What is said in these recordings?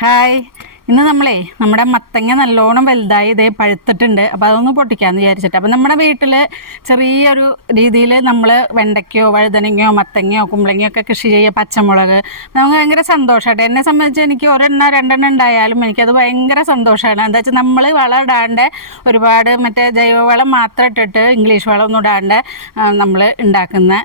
Hi. ഇന്ന് നമ്മളേ നമ്മുടെ മത്തങ്ങ നല്ലോണം വലുതായി ഇതേ പഴുത്തിട്ടുണ്ട്. അപ്പോൾ അതൊന്ന് പൊട്ടിക്കാമെന്ന് വിചാരിച്ചിട്ട്. അപ്പോൾ നമ്മുടെ വീട്ടിൽ ചെറിയൊരു രീതിയിൽ നമ്മൾ വെണ്ടയ്ക്കയോ വഴുതനങ്ങയോ മത്തങ്ങയോ കുമ്പളങ്ങയോ ഒക്കെ കൃഷി ചെയ്യുക പച്ചമുളക്. നമുക്ക് ഭയങ്കര സന്തോഷമായിട്ട് എന്നെ സംബന്ധിച്ച് എനിക്ക് ഒരെണ്ണ രണ്ടെണ്ണം ഉണ്ടായാലും എനിക്കത് ഭയങ്കര സന്തോഷമാണ് എന്താ വെച്ചാൽ നമ്മൾ വളം ഇടാണ്ട് ഒരുപാട് മറ്റേ ജൈവവളം മാത്രം ഇട്ടിട്ട് ഇംഗ്ലീഷ് വളം ഒന്നും ഇടാണ്ട് നമ്മൾ ഉണ്ടാക്കുന്ന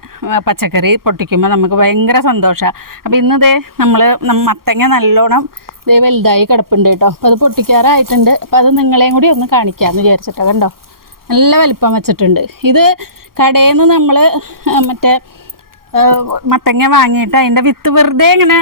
പച്ചക്കറി പൊട്ടിക്കുമ്പോൾ നമുക്ക് ഭയങ്കര സന്തോഷമാണ് അപ്പോൾ ഇന്ന് ദേ നമ്മൾ മത്തങ്ങ നല്ലോണം ദേ വലുതായി കിടപ്പുണ്ട് കേട്ടോ. അപ്പോൾ അത് പൊട്ടിക്കാറായിട്ടുണ്ട്. അപ്പോൾ അത് നിങ്ങളെയും കൂടി ഒന്ന് കാണിക്കാമെന്ന് വിചാരിച്ചിട്ടോ കണ്ടോ. നല്ല വലിപ്പം വെച്ചിട്ടുണ്ട്. ഇത് കടയിൽ നിന്ന് നമ്മൾ മറ്റേ മത്തങ്ങ വാങ്ങിയിട്ട് അതിന്റെ വിത്ത് വെറുതെ ഇങ്ങനെ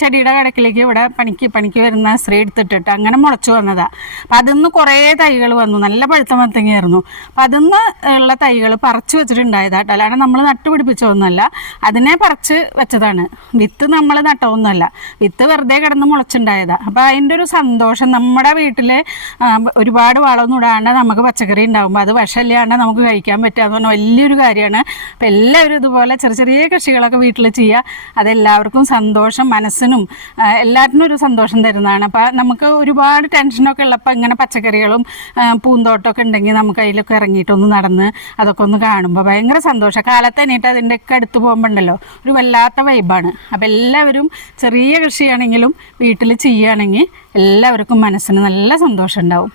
ചെടിയുടെ കടക്കിലേക്ക് ഇവിടെ പണിക്ക് പണിക്ക് വരുന്ന സ്ത്രീ എടുത്തിട്ടിട്ട് അങ്ങനെ മുളച്ചു വന്നതാണ് അപ്പം അതിന്ന് കുറേ തൈകൾ വന്നു. നല്ല പഴുത്ത മത്തങ്ങയായിരുന്നു. അപ്പം അതിന്ന് ഉള്ള തൈകൾ പറിച്ച് വെച്ചിട്ടുണ്ടായതാട്ടോ അല്ലാണ്ട് നമ്മൾ നട്ടുപിടിപ്പിച്ചതൊന്നുമല്ല അതിനെ പറിച്ച് വെച്ചതാണ്. വിത്ത് നമ്മൾ നട്ടതൊന്നുമല്ല. വിത്ത് വെറുതെ കിടന്ന് മുളച്ചുണ്ടായതാണ് അപ്പോൾ അതിന്റെ ഒരു സന്തോഷം നമ്മുടെ വീട്ടിൽ ഒരുപാട് വളമൊന്നും ഇടാണ്ട് നമുക്ക് പച്ചക്കറി ഉണ്ടാകുമ്പോൾ അത് വിഷമില്ലാണ്ട് നമുക്ക് കഴിക്കാൻ പറ്റുക എന്ന് പറഞ്ഞാൽ വലിയൊരു കാര്യമാണ്. അപ്പം എല്ലാവരും ഇതുപോലെ ചെറിയ ചെറിയ കൃഷികളൊക്കെ വീട്ടിൽ ചെയ്യുക അതെല്ലാവർക്കും സന്തോഷം മനസ്സിനും എല്ലാത്തിനും ഒരു സന്തോഷം തരുന്നതാണ്. അപ്പോൾ നമുക്ക് ഒരുപാട് ടെൻഷനൊക്കെ ഉള്ളപ്പോൾ ഇങ്ങനെ പച്ചക്കറികളും പൂന്തോട്ടമൊക്കെ ഉണ്ടെങ്കിൽ നമുക്ക് അതിലൊക്കെ ഇറങ്ങിയിട്ടൊന്ന് നടന്ന് അതൊക്കെ ഒന്ന് കാണുമ്പോൾ ഭയങ്കര സന്തോഷം. കാലത്ത് എണീറ്റ് അതിന്റെയൊക്കെ അടുത്ത് പോകുമ്പോൾ ഉണ്ടല്ലോ ഒരു വല്ലാത്ത വൈബാണ് അപ്പോൾ എല്ലാവരും ചെറിയ കൃഷിയാണെങ്കിലും വീട്ടിൽ ചെയ്യുകയാണെങ്കിൽ എല്ലാവർക്കും മനസ്സിന് നല്ല സന്തോഷം ഉണ്ടാവും.